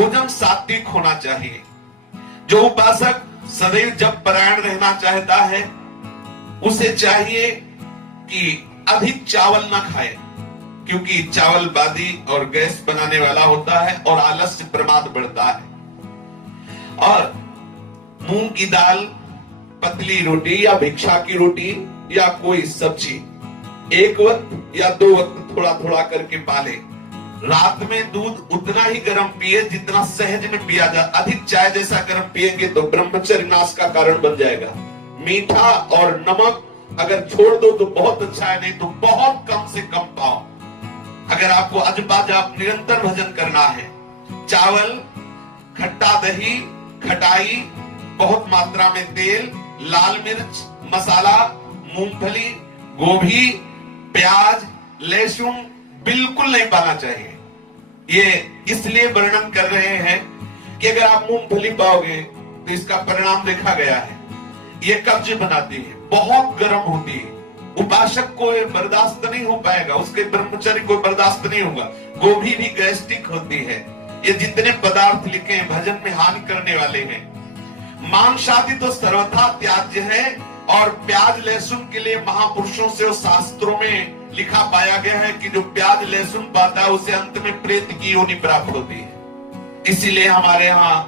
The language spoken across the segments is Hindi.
भोजन सात्विक होना चाहिए। जो उपासक सदैव जप परायण रहना चाहता है उसे चाहिए कि अधिक चावल ना खाए, क्योंकि चावल बादी और गैस बनाने वाला होता है और आलस्य प्रमाद बढ़ता है। और मूंग की दाल, पतली रोटी या भिक्षा की रोटी या कोई सब्जी एक वक्त या 2 वक्त थोड़ा थोड़ा करके पाले। रात में दूध उतना ही गर्म पिए जितना सहज में पिया जा। अधिक चाय जैसा गर्म पिएंगे तो ब्रह्मचर्य नाश का कारण बन जाएगा। मीठा और नमक अगर छोड़ दो तो बहुत अच्छा है, नहीं तो बहुत कम से कम पाओ। अगर आपको अजपा जाप निरंतर भजन करना है, चावल, खट्टा दही, खटाई, बहुत मात्रा में तेल, लाल मिर्च, मसाला, मूंगफली, गोभी, प्याज, लहसुन बिल्कुल नहीं पाना चाहिए। ये इसलिए वर्णन कर रहे हैं कि अगर आप मूंगफली पाओगे तो इसका परिणाम देखा गया है, ये कब्ज बनाती है, बहुत गर्म होती है, उपासक को बर्दाश्त नहीं हो पाएगा, उसके ब्रह्मचर्य को बर्दाश्त नहीं होगा। गोभी भी गैस्ट्रिक होती है। ये जितने पदार्थ लिखे हैं भजन में हानि करने वाले हैं। मांस आदि तो सर्वथा त्याज्य है और प्याज लहसुन के लिए महापुरुषों से और शास्त्रों में लिखा पाया गया है कि जो प्याज लहसुन पाता है उसे अंत में प्रेत की योनि प्राप्त होती है। इसीलिए हमारे यहाँ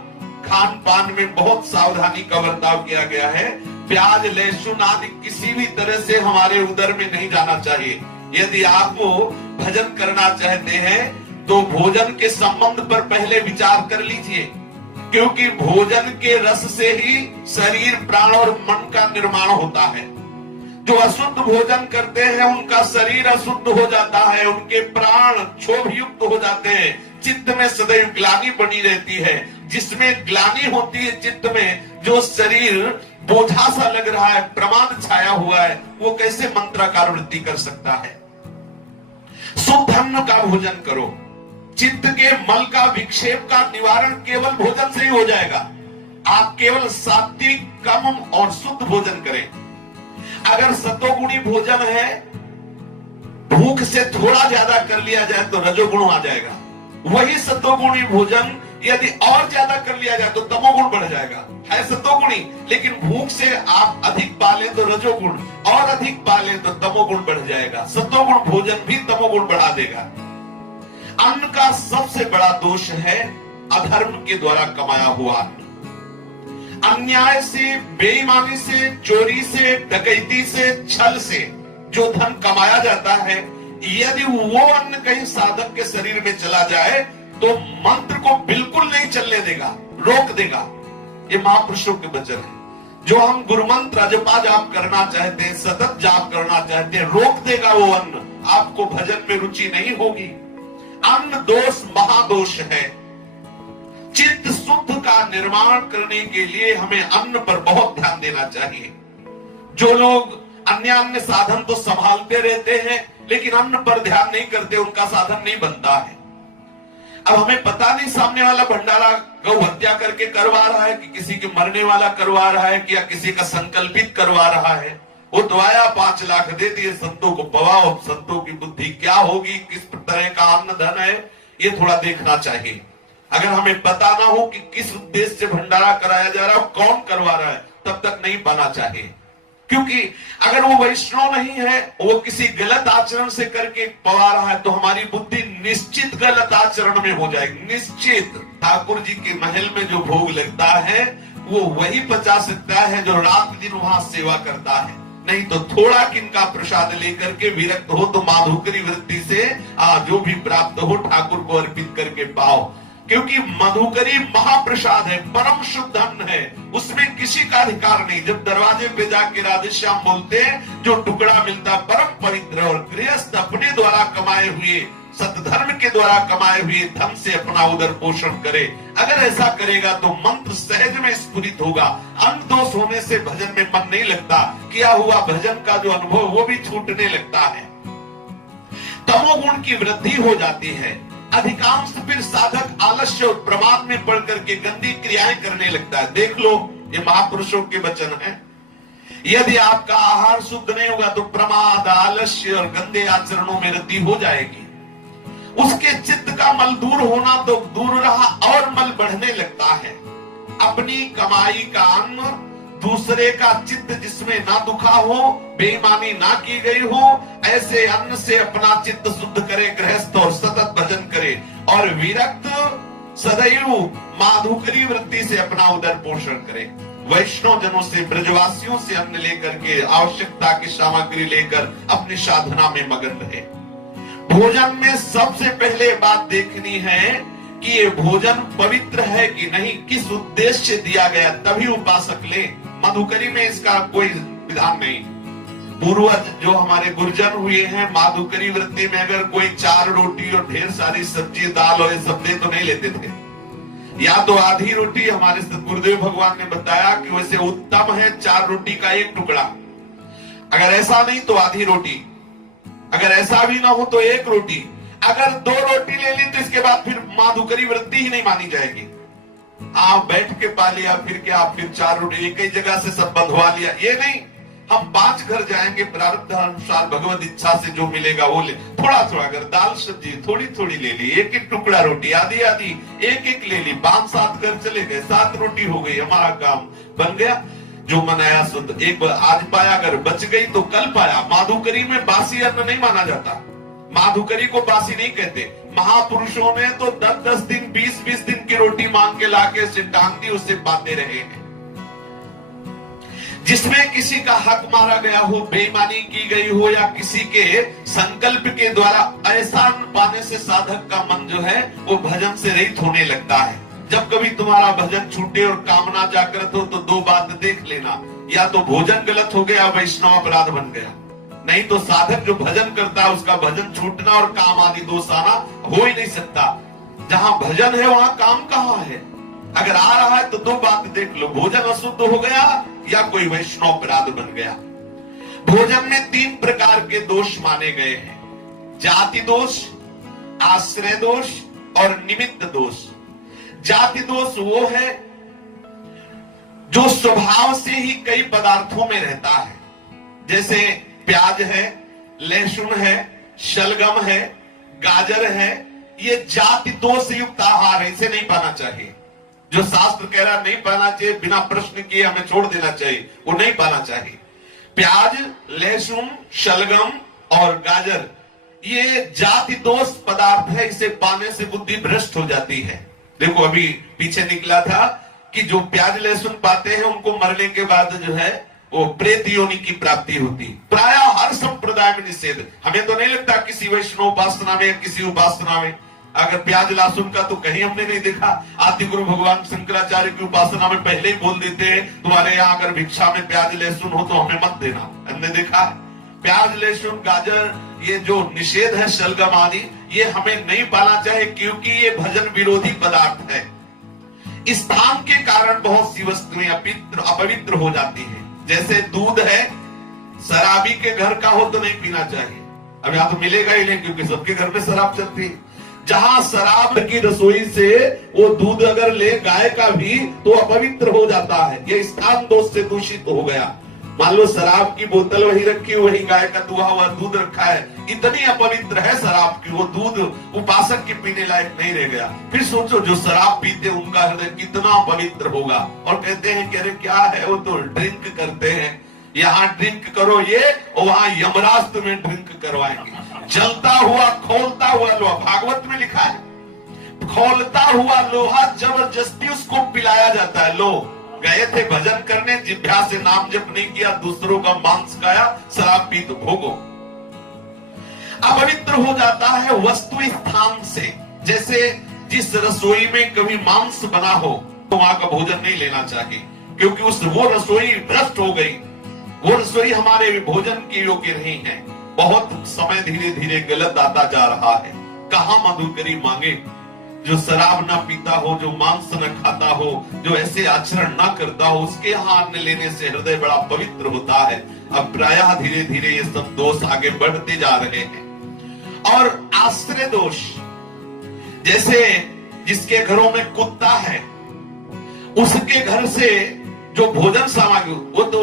खान पान में बहुत सावधानी का बर्ताव किया गया है। प्याज लहसुन आदि किसी भी तरह से हमारे उदर में नहीं जाना चाहिए। यदि आप भजन करना चाहते हैं तो भोजन के संबंध पर पहले विचार कर लीजिए, क्योंकि भोजन के रस से ही शरीर, प्राण और मन का निर्माण होता है। जो अशुद्ध भोजन करते हैं उनका शरीर अशुद्ध हो जाता है, उनके प्राण क्षोभयुक्त हो जाते हैं, चित्त में सदैव ग्लानि बनी रहती है। जिसमें ग्लानि होती है चित्त में, जो शरीर बोझा सा लग रहा है, प्रमाद छाया हुआ है, वो कैसे मंत्राकार वृत्ति कर सकता है। शुद्ध अन्न का भोजन करो। चित्त के मल का, विक्षेप का निवारण केवल भोजन से ही हो जाएगा। आप केवल सात्विक, कम और शुद्ध भोजन करें। अगर सतोगुणी भोजन है, भूख से थोड़ा ज्यादा कर लिया जाए तो रजोगुण आ जाएगा। वही सतोगुणी भोजन यदि और ज्यादा कर लिया जाए तो तमोगुण बढ़ जाएगा। है सतोगुणी, लेकिन भूख से आप अधिक पाले तो रजोगुण, और अधिक पाले तो तमोगुण बढ़ जाएगा। सतोगुण भोजन भी तमोगुण बढ़ा देगा। अन्न का सबसे बड़ा दोष है अधर्म के द्वारा कमाया हुआ अन्न। अन्याय से, बेईमानी से, चोरी से, डकैती से, छल से जो धन कमाया जाता है, यदि वो अन्न कहीं साधक के शरीर में चला जाए तो मंत्र को बिल्कुल नहीं चलने देगा, रोक देगा। ये महापुरुषों के वचन है। जो हम गुरु मंत्र जपा जाप करना चाहते हैं, सतत जाप करना चाहते हैं, रोक देगा वो अन्न। आपको भजन में रुचि नहीं होगी। अन्न दोष महादोष है। चित्त शुद्ध का निर्माण करने के लिए हमें अन्न पर बहुत ध्यान देना चाहिए। जो लोग अन्य साधन तो संभालते रहते हैं लेकिन अन्न पर ध्यान नहीं करते, उनका साधन नहीं बनता है। अब हमें पता नहीं सामने वाला भंडारा गौ हत्या करके करवा रहा है कि किसी के मरने वाला करवा रहा है कि या किसी का संकल्पित करवा रहा है। वो तो आया 5 लाख दे दिए, संतों को पवाओ, संतों की बुद्धि क्या होगी, किस तरह का अन्न धन है, ये थोड़ा देखना चाहिए। अगर हमें पता ना हो कि किस उद्देश्य से भंडारा कराया जा रहा है, कौन करवा रहा है, तब तक नहीं पाना चाहिए। क्योंकि अगर वो वैष्णव नहीं है, वो किसी गलत आचरण से करके पवा रहा है, तो हमारी बुद्धि निश्चित गलत आचरण में हो जाएगी, निश्चित। ठाकुर जी के महल में जो भोग लगता है वो वही पचा सकता है जो रात दिन वहां सेवा करता है। नहीं तो थोड़ा किनका प्रसाद लेकर के विरक्त हो तो माधुकरी वृत्ति से जो भी प्राप्त हो ठाकुर को अर्पित करके पाओ। क्योंकि मधुकरी महाप्रसाद है, परम शुद्ध अन्न है, उसमें किसी का अधिकार नहीं। जब दरवाजे पे जाके राधेश्याम बोलते हैं, जो टुकड़ा मिलता परम पवित्र, और गृहस्थ अपने द्वारा कमाए हुए, सतधर्म के द्वारा कमाए हुए धन से अपना उदर पोषण करे। अगर ऐसा करेगा तो मंत्र सहज में स्फुरित होगा। अन्न दोष होने से भजन में मन नहीं लगता, किया हुआ भजन का जो अनुभव वो भी छूटने लगता है। तमोगुण की वृद्धि हो जाती है। अधिकांश फिर साधक आलस्य और प्रमाद में पड़ करके गंदी क्रियाएं करने लगता है। देख लो, ये महापुरुषों के वचन है। यदि आपका आहार शुद्ध नहीं होगा तो प्रमाद, आलस्य और गंदे आचरणों में रति हो जाएगी। उसके चित्त का मल दूर होना तो दूर रहा और मल बढ़ने लगता है। अपनी कमाई का अन्न दूसरे का चित्त जिसमें ना दुखा हो, बेईमानी ना की गई हो, ऐसे अन्न से अपना चित्त शुद्ध करे गृहस्थ और सतत भजन करे। और विरक्त सदैव माधुकरी वृत्ति से अपना उदर पोषण करे। वैष्णव जनों से, ब्रजवासियों से अन्न लेकर के, आवश्यकता की सामग्री लेकर अपनी साधना में मगन रहे। भोजन में सबसे पहले बात देखनी है कि ये भोजन पवित्र है कि नहीं, किस उद्देश्य से दिया गया, तभी उपासक ले। माधुकरी में इसका कोई विधान नहीं। पूर्वज जो हमारे गुरुजन हुए हैं, माधुकरी वृत्ति में अगर कोई 4 रोटी और ढेर सारी सब्जी दाल और ये सब दे तो नहीं लेते थे, या तो आधी रोटी। हमारे गुरुदेव भगवान ने बताया कि वैसे उत्तम है 4 रोटी का 1 टुकड़ा, अगर ऐसा नहीं तो आधी रोटी, अगर ऐसा भी ना हो तो 1 रोटी। अगर 2 रोटी ले ली तो इसके बाद फिर माधुकरी वृत्ति ही नहीं मानी जाएगी। आप बैठ के पा लिया, फिर क्या, फिर 4 रोटी एक ही जगह से सब बंधवा लिया, ये नहीं। हम 5 घर जाएंगे, प्रारब्ध अनुसार भगवत इच्छा से जो मिलेगा वो ले। थोड़ा थोड़ा, अगर दाल सब्जी थोड़ी थोड़ी ले ली, 1-1 टुकड़ा रोटी, आधी आधी 1-1 ले ली, 5-7 घर चले गए, 7 रोटी हो गई, हमारा काम बन गया। जो मनाया शुद्ध, एक बार आज पाया, अगर बच गई तो कल पाया। माधुकरी में बासी अन्न नहीं माना जाता, माधुकरी को बासी नहीं कहते। महापुरुषों ने तो 10-10 दिन, 20-20 दिन की रोटी मांग के लाके उसे टांग दी, उससे पाते रहे हैं। जिसमें किसी का हक मारा गया हो, बेईमानी की गई हो, या किसी के संकल्प के द्वारा ऐसा पाने से साधक का मन जो है वो भजन से रहित होने लगता है। जब कभी तुम्हारा भजन छूटे और कामना जागृत हो तो 2 बात देख लेना, या तो भोजन गलत हो गया, वैष्णव अपराध बन गया, नहीं तो साधक जो भजन करता है उसका भजन छूटना और काम आदि दोष आना हो ही नहीं सकता। जहां भजन है वहां काम कहां है? अगर आ रहा है तो 2 बात देख लो, भोजन अशुद्ध हो गया या कोई वैष्णव अपराध बन गया। भोजन में 3 प्रकार के दोष माने गए हैं, जाति दोष, आश्रय दोष और निमित्त दोष। जाति दोष वो है जो स्वभाव से ही कई पदार्थों में रहता है, जैसे प्याज है, लहसुन है, शलगम है, गाजर है, ये जाति दोष युक्त आहार है, इसे नहीं पाना चाहिए। जो शास्त्र कह रहा नहीं पाना चाहिए, बिना प्रश्न किए हमें छोड़ देना चाहिए, वो नहीं पाना चाहिए। प्याज, लहसुन, शलगम और गाजर ये जाति दोष पदार्थ है, इसे पाने से बुद्धि भ्रष्ट हो जाती है। देखो अभी पीछे निकला था कि जो प्याज लहसुन पाते हैं उनको मरने के बाद जो है वो प्रेत योनि की प्राप्ति होती। प्राय हर संप्रदाय में निषेध। हमें तो नहीं लगता किसी वैष्णव उपासना में, किसी उपासना में अगर प्याज लहसुन का तो कहीं हमने नहीं देखा। आदि गुरु भगवान शंकराचार्य की उपासना में पहले ही बोल देते हैं, तुम्हारे यहाँ अगर भिक्षा में प्याज लहसुन हो तो हमें मत देना। हमने देखा प्याज लहसुन गाजर ये जो निषेध है, शलगम आदि, ये हमें नहीं पाना चाहिए, क्योंकि ये भजन विरोधी पदार्थ है। स्थान के कारण बहुत सी वस्तुएं अपवित्र हो जाती है। जैसे दूध है, शराबी के घर का हो तो नहीं पीना चाहिए। अब यहाँ तो मिलेगा ही नहीं, क्योंकि सबके घर में शराब चलती है। जहां शराब की रसोई से वो दूध अगर ले गाय का भी तो अपवित्र हो जाता है, ये स्थान दोष से दूषित हो गया। मान लो शराब की बोतल वही रखी, वही गाय का दुहा हुआ दूध रखा है, इतनी अपवित्र है शराब की, वो दूध उपासक के पीने लायक नहीं रह गया। फिर सोचो जो शराब पीते उनका हृदय कितना पवित्र होगा। और कहते हैं कि अरे क्या है, वो तो ड्रिंक करते हैं, यहाँ ड्रिंक करो ये, और वहां यमराज तुम्हें ड्रिंक करवाएंगे। जलता हुआ खोलता हुआ लोहा, भागवत में लिखा है, खोलता हुआ लोहा जबरदस्ती उसको पिलाया जाता है। लो गए थे भजन करने, जिभ्या से नाम जप नहीं किया, दूसरों का मांस खाया, शराब पी तो भोगो। अपवित्र हो जाता है वस्तु स्थान से। जैसे जिस रसोई में कभी मांस बना हो तो वहां का भोजन नहीं लेना चाहिए, क्योंकि वो रसोई भ्रष्ट हो गई, वो रसोई हमारे भोजन के योग्य नहीं है। बहुत समय धीरे धीरे गलत आता जा रहा है। कहां मधुकरी मांगे? जो शराब ना पीता हो, जो मांस न खाता हो, जो ऐसे आचरण ना करता हो, उसके यहाँ अन्न लेने से हृदय बड़ा पवित्र होता है। अब प्रायः धीरे धीरे ये सब दोष आगे बढ़ते जा रहे हैं। और आश्रय दोष, जैसे जिसके घरों में कुत्ता है, उसके घर से जो भोजन सामग्री वो तो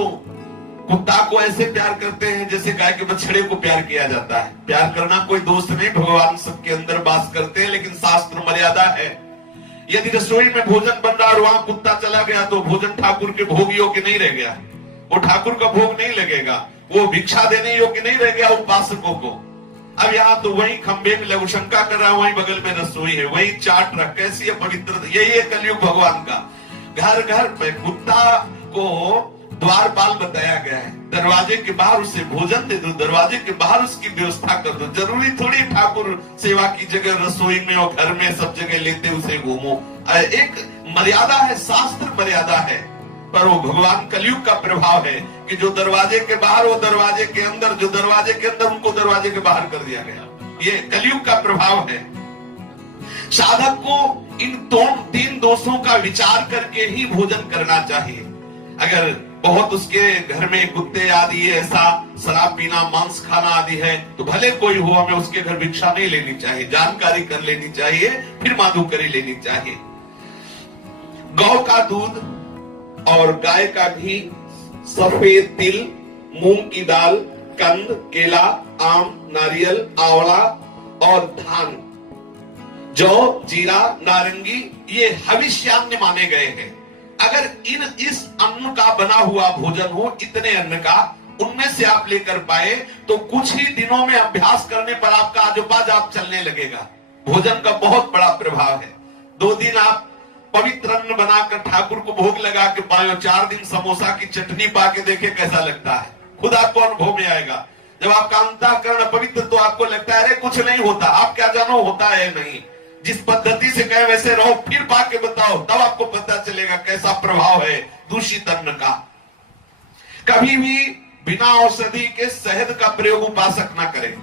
कुत्ता को ऐसे प्यार करते हैं जैसे गाय के बछड़े को प्यार किया जाता है। प्यार करना कोई दोस्त नहीं, भगवान सबके अंदर वास करते हैं, लेकिन शास्त्र मर्यादा है। यदि रसोई में भोजन बन रहा और वहां कुत्ता चला गया तो भोजन ठाकुर के भोग योग्य नहीं रह गया, वो ठाकुर का भोग नहीं लगेगा, वो भिक्षा देने योग्य नहीं रह गया उपासकों को। अब यहाँ तो वही खंबे में लघुशंका कर रहा है, वही बगल में रसोई है, वही चाट रख, कैसी है पवित्र। यही है कलयुग भगवान का। घर घर पे कुत्ता को द्वारपाल बताया गया है, दरवाजे के बाहर उसे भोजन दे दो, दरवाजे के बाहर उसकी व्यवस्था कर दो। जरूरी थोड़ी ठाकुर सेवा की जगह रसोई में और घर में सब जगह लेते उसे घूमो। एक मर्यादा है, शास्त्र मर्यादा है, पर वो भगवान कलयुग का प्रभाव है कि जो दरवाजे के बाहर वो दरवाजे के अंदर, जो दरवाजे के अंदर उनको दरवाजे के बाहर कर दिया गया। ये कलयुग का प्रभाव है। साधक को इन तीन दोषों का विचार करके ही भोजन करना चाहिए। अगर बहुत उसके घर में कुत्ते आदि ऐसा शराब पीना, मांस खाना आदि है, तो भले कोई हो, हमें उसके घर भिक्षा नहीं लेनी चाहिए, जानकारी कर लेनी चाहिए, फिर माधुकरी लेनी चाहिए। गौ का दूध और गाय का घी, सफेद तिल, मूंग की दाल, कंद, केला, आम, नारियल, आंवला और धान, जौ, जीरा, नारंगी, ये हविष्यान्न माने गए हैं। अगर इस अन्न का बना हुआ भोजन हो, इतने अन्न का, उनमें से आप लेकर पाए तो कुछ ही दिनों में अभ्यास करने पर आपका आजोबाज आप चलने लगेगा। भोजन का बहुत बड़ा प्रभाव है। 2 दिन आप पवित्र अन्न बनाकर ठाकुर को भोग लगा के पाए, 4 दिन समोसा की चटनी पाके देखे कैसा लगता है, खुद आपको अनुभव में आएगा। जब आपका अंतःकरण पवित्र तो आपको लगता है अरे कुछ नहीं होता। आप क्या जानो होता है नहीं, जिस पद्धति से कहे वैसे रहो, फिर पाके बताओ, तब आपको पता चलेगा कैसा प्रभाव है दूषित अन्न का। कभी भी बिना औषधि के शहद का प्रयोग उपासक ना करें।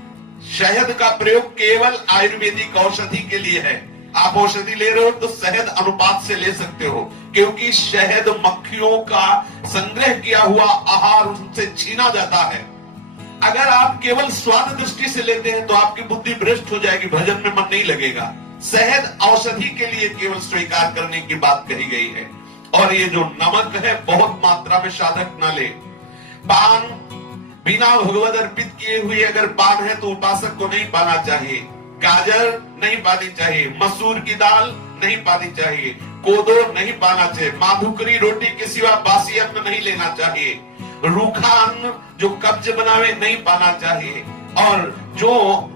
शहद का प्रयोग केवल आयुर्वेदिक औषधि के लिए है। आप औषधि ले रहे हो तो शहद अनुपात से ले सकते हो, क्योंकि शहद मक्खियों का संग्रह किया हुआ आहार उनसे छीना जाता है। अगर आप केवल स्वाद दृष्टि से लेते हैं तो आपकी बुद्धि भ्रष्ट हो जाएगी, भजन में मन नहीं लगेगा। शहद औषधि के लिए केवल स्वीकार करने की बात कही गई है। और ये जो नमक है बहुत मात्रा में साधक न ले। पान बिना भगवद अर्पित किए हुए अगर पान है तो उपासक को नहीं पाना चाहिए। गाजर नहीं पानी चाहिए, मसूर की दाल नहीं पानी चाहिए, कोदो नहीं पाना चाहिए, माधुकरी रोटी के सिवा बासी अन्न नहीं लेना चाहिए, रूखा अन्न जो कब्ज बनावे नहीं पाना चाहिए, और जो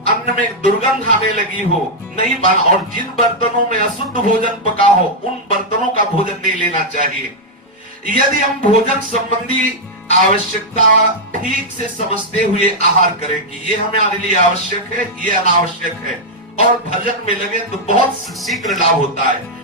अन्न में दुर्गंध आने लगी हो नहीं पाना, और जिन बर्तनों में अशुद्ध भोजन पका हो उन बर्तनों का भोजन नहीं लेना चाहिए। यदि हम भोजन संबंधी आवश्यकता ठीक से समझते हुए आहार करें कि ये हमारे लिए आवश्यक है, ये अनावश्यक है, और भजन में लगे तो बहुत शीघ्र लाभ होता है।